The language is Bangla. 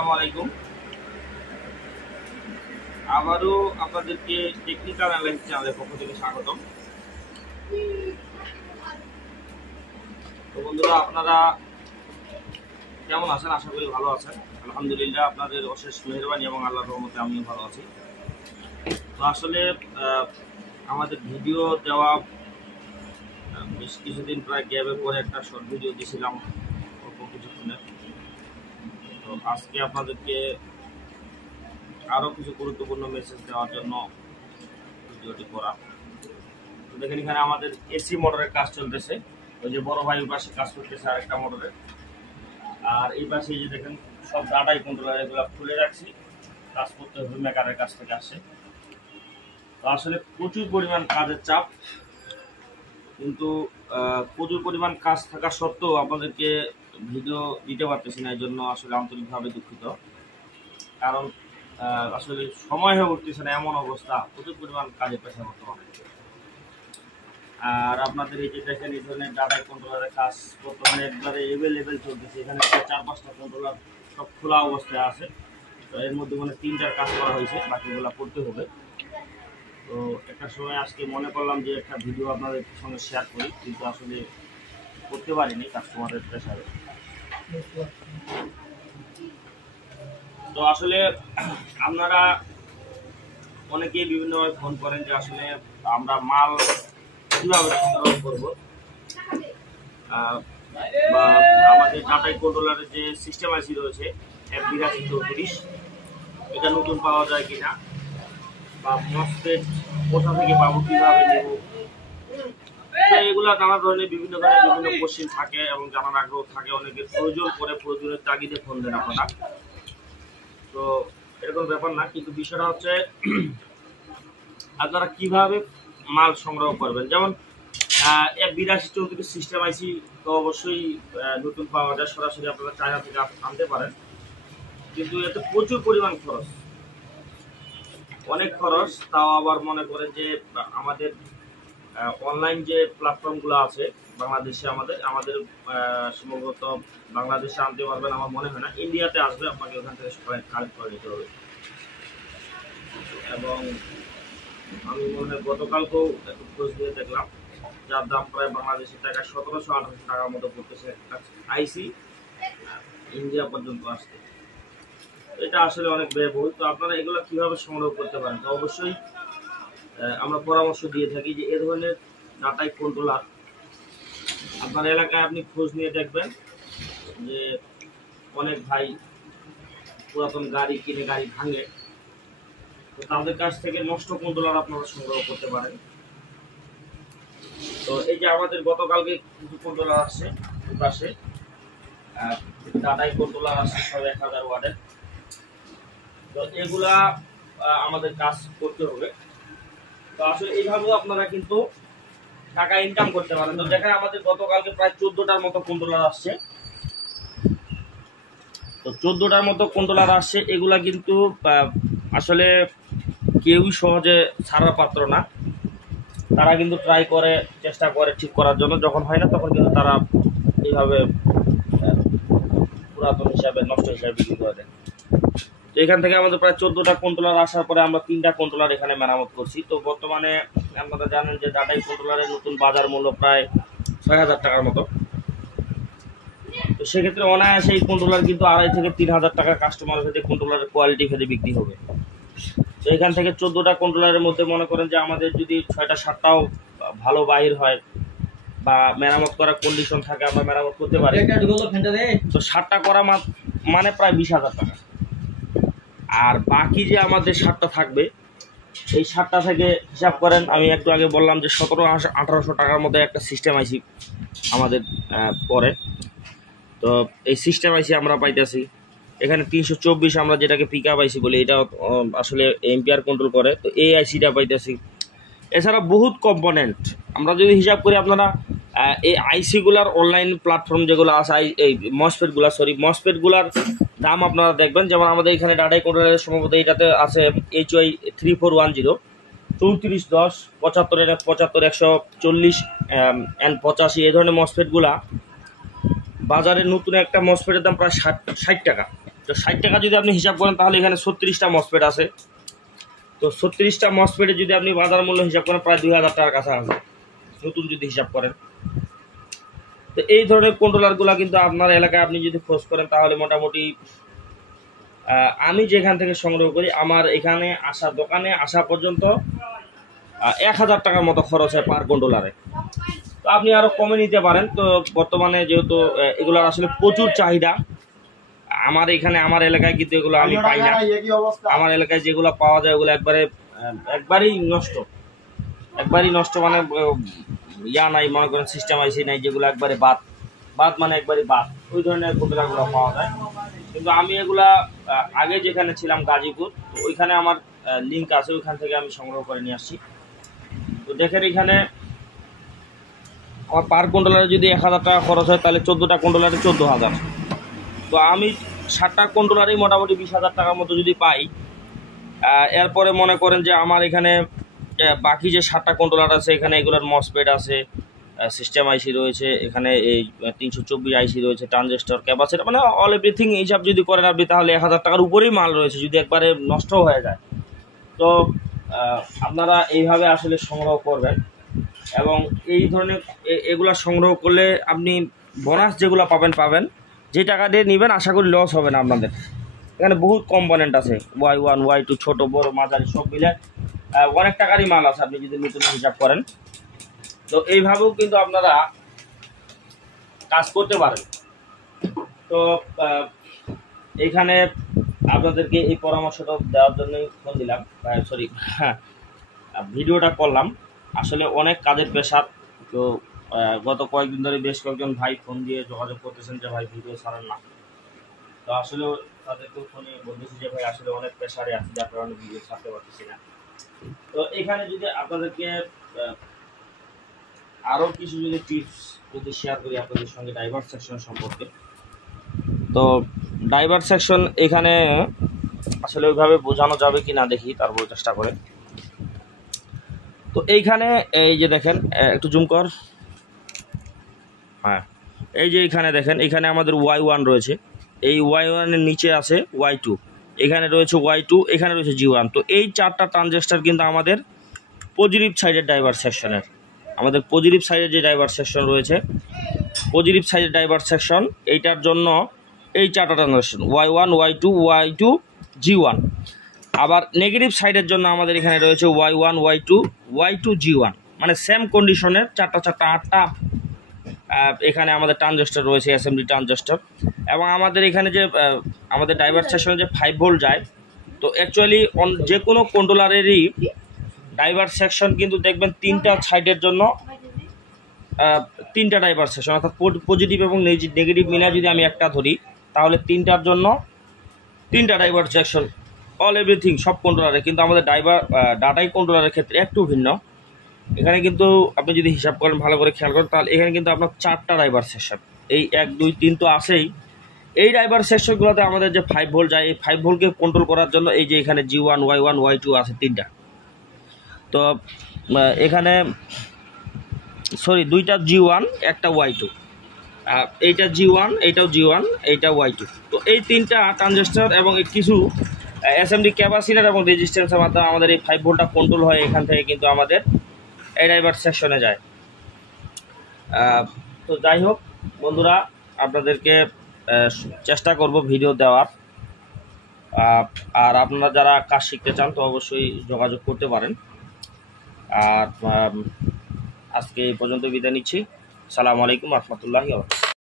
আসসালামু আলাইকুম। আবারও আপনাদেরকে টেকনিক্যাল অ্যানালাইসিস চ্যানেলের পক্ষ থেকে স্বাগতম। তো বন্ধুরা, আপনারা কেমন আছেন? আশা করি ভালো আছেন। আলহামদুলিল্লাহ, আপনাদের অশেষ মেহেরবানি এবং আল্লাহর রহমতে আমিও ভালো আছি। তো আসলে আমাদের ভিডিও দেওয়া বেশ কিছুদিন প্রায় গ্যাপের পরে একটা শর্ট ভিডিও দিয়েছিলাম অল্প কিছুক্ষণের। তো আজকে আপনাদেরকে আরও কিছু গুরুত্বপূর্ণ মেসেজ দেওয়ার জন্য ভিডিওটি করা। তো দেখেন, এখানে আমাদের এসি মোটরের কাজ চলতেছে। ওই যে বড় ভাই পাশে কাজ করতেছে আরেকটা মোটরের, আর এই পাশে যে দেখেন সব ডাটাই কন্ট্রোলার এগুলো খুলে রাখছি, কাজ করতে হবে, মেকারের কাছ থেকে আসে। তো আসলে প্রচুর পরিমাণ কাজের চাপ, কিন্তু প্রচুর পরিমাণ কাজ থাকা সত্ত্বেও আপনাদেরকে ভিডিও দিতে পারতেছি না। এই জন্য আসলে আন্তরিকভাবে দুঃখিত, কারণ আসলে সময় হয়ে উঠতেছে না, এমন অবস্থা, প্রচুর পরিমাণ কাজের পেশা বর্তমানে। আর আপনাদের এই যে দেখেন, এই ধরনের ডাটা কন্ট্রোলারের কাজ বর্তমানে একবারে এভেলেবেল চলতেছে। এখানে 4-5টা কন্ট্রোলার সব খোলা অবস্থায় আছে। তো এর মধ্যে মানে 3টার কাজ করা হয়েছে, বাকিগুলো করতে হবে। তো একটা সময় আজকে মনে করলাম যে একটা ভিডিও আপনাদের সঙ্গে শেয়ার করি, কিন্তু আসলে করতে পারিনি কাস্টমারের প্রেসারে। তো আসলে আপনারা অনেকেই বিভিন্নভাবে ফোন করেন যে আসলে আমরা মাল কিভাবে সংগ্রহ করবো, বা আমাদের ডাটাই কন্ট্রোলারের যে সিস্টেম আইসি রয়েছে F8234, এটা নতুন পাওয়া যায় কিনা, বা মসফেট কোথা থেকে পাবো, কিভাবে নেব, এগুলা নানা ধরনের বিভিন্ন কোশ্চেন থাকে এবং জানার আগ্রহ থাকে। অনেকের প্রয়োজন পরে, প্রয়োজনের তাগিদে ফোন দেন আপনারা। তো এরকম ব্যাপার না, কিন্তু বিষয়টা হচ্ছে আপনারা কিভাবে মাল সংগ্রহ করবেন। যেমন F8234 সিস্টেম আইসি তো অবশ্যই নতুন পাওয়া যায়, সরাসরি আপনারা চায়না থেকে আনতে পারেন, কিন্তু এতে প্রচুর পরিমাণ খরচ, অনেক খরচ। তাও আবার মনে করেন যে আমাদের অনলাইন যে প্ল্যাটফর্মগুলো আছে বাংলাদেশে, আমাদের সম্ভবত বাংলাদেশে আনতে পারবেন আমার মনে হয় না, ইন্ডিয়াতে আসবে, আপনাকে ওখান থেকে সবাই কালেক্ট করে নিতে হবে। এবং আমি মনে হয় গতকালকেও একটু খোঁজ নিয়ে দেখলাম, যার দাম প্রায় বাংলাদেশের টাকা 1700-1800 টাকার মতো পড়তেছে একটা আইসি, ইন্ডিয়া পর্যন্ত আসতে। এটা আসলে অনেক ব্যয়বহুল। তো আপনারা এগুলো কিভাবে সংগ্রহ করতে পারেন, তো অবশ্যই আমরা পরামর্শ দিয়ে থাকি যে এ ধরনের ডাটাই কন্ট্রোলার আপনার এলাকায় আপনি খোঁজ নিয়ে দেখবেন যে অনেক ভাই পুরাতন গাড়ি কিনে গাড়ি ভাঙে, তো তাদের কাছ থেকে নষ্ট কন্ট্রোলার আপনারা সংগ্রহ করতে পারেন। তো এই যে আমাদের গতকালকে কিছু কন্ট্রোলার আসছে, পাশে ডাটাই কন্ট্রোলার আসছে সব 1000 ওয়াটের। তো এগুলা আমাদের কাজ করতে হবে। তো আসলে এইভাবেও আপনারা কিন্তু টাকা ইনকাম করতে পারেন। তো দেখেন, আমাদের গতকালকে প্রায় 14টার মতো কন্ট্রোলার আসছে। তো 14টার মতো কন্ট্রোলার আসছে, এগুলা কিন্তু আসলে কেউই সহজে ছাড়ার পাত্র না। তারা কিন্তু ট্রাই করে, চেষ্টা করে ঠিক করার জন্য, যখন হয় না তখন কিন্তু তারা এইভাবে পুরাতন হিসাবে, নষ্ট হিসাবে বিক্রি করে দেয়। তো এখান থেকে আমাদের প্রায় 14টা কন্ট্রোলার আসার পরে আমরা 3টা কন্ট্রোলার এখানে মেরামত করছি। তো বর্তমানে আপনারা জানেন যে ডাটাই কন্ট্রোলারের নতুন বাজার মূল্য প্রায় 6000 টাকার মতো। তো সেক্ষেত্রে অনায়াসে এই কন্ট্রোলার কিন্তু 2500 থেকে 3000 টাকা কাস্টমার ভেদে, কন্ট্রোলারের কোয়ালিটি ভেদে বিক্রি হবে। তো এখান থেকে 14টা কন্ট্রোলারের মধ্যে মনে করেন যে আমাদের যদি 6টা-7টাও ভালো বাহির হয় বা মেরামত করার কন্ডিশন থাকে, আমরা মেরামত করতে পারি। তো 7টা করা মানে প্রায় 20,000 টাকা। আর বাকি যে আমাদের 7টা থাকবে, এই 7টা থেকে হিসাব করেন, আমি একটু আগে বললাম যে 1700-1800 টাকার মধ্যে একটা সিস্টেম আইসি আমাদের পরে। তো এই সিস্টেম আইসি আমরা পাইতেছি এখানে 324, আমরা যেটাকে পিক আপ আইসি বলি, এটা আসলে এম্পিয়ার কন্ট্রোল করে। তো এই আইসিটা পাইতেছি। এছাড়া বহুত কম্পোনেন্ট আমরা যদি হিসাব করি, আপনারা এই আইসিগুলার অনলাইন প্ল্যাটফর্ম যেগুলো আছে, এই মসফেটগুলার দাম আপনারা দেখবেন। যেমন আমাদের এখানে ডাটাই কন্ট্রোলারের সম্ভবত এইটাতে আছে HY 3410, 3410, 75 NF, 75, 140 and 85, এই ধরনের মসফেটগুলা বাজারে নতুন একটা মসফেটের দাম প্রায় 60 টাকা। তো তো 60 টাকা যদি আপনি হিসাব করেন তাহলে এখানে 36টা মসফেট আছে। তো 36টা মসফেটে যদি আপনি বাজার মূল্য হিসাব করেন প্রায় 2000 টাকার কাছাকাছি নতুন যদি হিসাব করেন। তো এই ধরনের কন্ট্রোলারগুলো কিন্তু আপনার এলাকায় আপনি যদি খোঁজ করেন তাহলে মোটামুটি আমি যেখান থেকে সংগ্রহ করি আমার এখানে দোকানে আসা পর্যন্ত 1000 টাকার মতো খরচ হয় পার কন্ট্রোলারে। তো আপনি আরও কমে নিতে পারেন। তো বর্তমানে যেহেতু এগুলোর আসলে প্রচুর চাহিদা আমার এলাকায়, কিন্তু এগুলো আমি পাই না। আমার এলাকায় যেগুলো পাওয়া যায় ওগুলো একবারেই নষ্ট মানে নাই, মনে করেন সিস্টেম আইসি নাই, যেগুলো একবারে বাদ মানে একবারে বাদ, ওই ধরনের কন্ট্রোলারগুলো পাওয়া যায়। কিন্তু আমি এগুলা আগে যেখানে ছিলাম গাজীপুর, তো ওইখানে আমার লিঙ্ক আছে, ওইখান থেকে আমি সংগ্রহ করে নিয়ে আসছি। তো দেখেন এখানে আমার পার কন্ট্রোলারে যদি 1000 টাকা খরচ হয় তাহলে 14টা কন্ট্রোলারে 14,000। তো আমি 7টা কন্ট্রোলারেই মোটামুটি 20,000 টাকার মতো যদি পাই, এরপরে মনে করেন যে আমার এখানে বাকি যে 7টা কন্ট্রোলার আছে এখানে এগুলোর মসফেট আছে, সিস্টেম আইসি রয়েছে, এখানে এই 324 আইসি রয়েছে, ট্রানজিস্টর, ক্যাপাসিটর, মানে অল এভরিথিং হিসাব যদি করেন আপনি তাহলে 1000 টাকার উপরেই মাল রয়েছে যদি একবারে নষ্ট হয়ে যায়। তো আপনারা এইভাবে আসলে সংগ্রহ করবেন এবং এই ধরনের এগুলা সংগ্রহ করলে আপনি বোনাস যেগুলো পাবেন, যে টাকা দিয়ে নেবেন আশা করি লস হবে না আপনাদের। এখানে বহুত কম্পোনেন্ট আছে, Y1 Y2 ছোট বড় মাঝারি সব মিলে অনেক টাকারই মাল আছে আপনি যদি নতুন হিসাব করেন। তো এইভাবেও কিন্তু আপনারা কাজ করতে পারেন। তো এইখানে আপনাদেরকে এই পরামর্শটা দেওয়ার জন্যই ফোন দিলাম, ভিডিওটা করলাম। আসলে অনেক কাজের প্রেশার। তো গত কয়েকদিন ধরে বেশ কয়েকজন ভাই ফোন দিয়ে যোগাযোগ করতেছেন যে ভাই ভিডিও ছাড়েন না। তো আসলে তাদেরকেও ফোনে বলতেছি যে ভাই আসলে অনেক প্রেশারে আছে, যার কারণে ভিডিও ছাড়তে পারতেছি না। তো এখানে যদি আপনাদেরকে আরও কিছু টিপস শেয়ার করি আপনাদের সঙ্গে ড্রাইভার সেকশন সম্পর্কে। তো ড্রাইভার সেকশন এখানে আসলে ওইভাবে বোঝানো যাবে কি না দেখি, তারপর চেষ্টা করে। তো এইখানে এই যে দেখেন, একটু জুম কর, হ্যাঁ, এই যে এখানে দেখেন, এখানে আমাদের Y1 রয়েছে, এই Y1 এর নিচে আছে Y2, এখানে রয়েছে Y2, এখানে রয়েছে G1। তো এই 4টা ট্রানজিস্টর কিন্তু আমাদের পজিটিভ সাইডের ড্রাইভার সেকশনের, আমাদের পজিটিভ সাইডের যে ড্রাইভার সেকশন রয়েছে, পজিটিভ সাইডের ড্রাইভার সেকশন, এইটার জন্য এই 4টা transistor Y1 Y2 Y2 G1। আবার নেগেটিভ সাইডের জন্য আমাদের এখানে রয়েছে Y1 Y2 Y2 G1, মানে সেম কন্ডিশনের 8টা এখানে আমাদের ট্রানজিস্টর রয়েছে, অ্যাসেম্বলি ট্রানজিস্টর। এবং আমাদের এখানে যে আমাদের ড্রাইভার সেকশনে যে 5 ভোল্ট যায়, তো অ্যাকচুয়ালি যে কোনো কন্ট্রোলারেরই ড্রাইভার সেকশন কিন্তু দেখবেন 3টা সাইডের জন্য 3টা ড্রাইভার সেকশন, অর্থাৎ পজিটিভ এবং নেগেটিভ মিলা যদি আমি একটা ধরি তাহলে 3টার জন্য 3টা ড্রাইভার সেকশন, অল এভরিথিং সব কন্ট্রোলারে। কিন্তু আমাদের ডাটাই কন্ট্রোলারের ক্ষেত্রে একটু ভিন্ন। এখানে কিন্তু আপনি যদি হিসাব করেন, ভালো করে খেয়াল করেন, তাহলে এখানে কিন্তু আপনার 4টা ড্রাইভার সেকশন, এই 1 2 3 তো আছেই। এই ড্রাইভার সেকশনগুলোতে আমাদের যে 5 ভোল্ট যায়, এই 5 ভোল্টকে কন্ট্রোল করার জন্য এই যে এখানে G1 Y1 Y2 আছে 3টা। তো এখানে দুইটা G1 একটা Y2, এইটা G1, এইটাও G1, এইটা Y2। তো এই 3টা ট্রানজিস্টর এবং কিছু অ্যাসেম্বলি ক্যাপাসিটর এবং রেজিস্ট্যান্সের মাধ্যমে আমাদের এই 5 ভোল্টটা কন্ট্রোল হয়, এখান থেকে কিন্তু আমাদের এই ড্রাইভার সেকশনে যায়। তো যাই হোক বন্ধুরা, আপনাদেরকে চেষ্টা করব ভিডিও দেওয়ার। আর আপনারা যারা কাজ শিখতে চান তো অবশ্যই যোগাযোগ করতে পারেন। আর আজকে এই পর্যন্ত বিদায় নিচ্ছি। আসসালামু আলাইকুম রহমতুল্লাহি ওয়া বারাকাতুহু।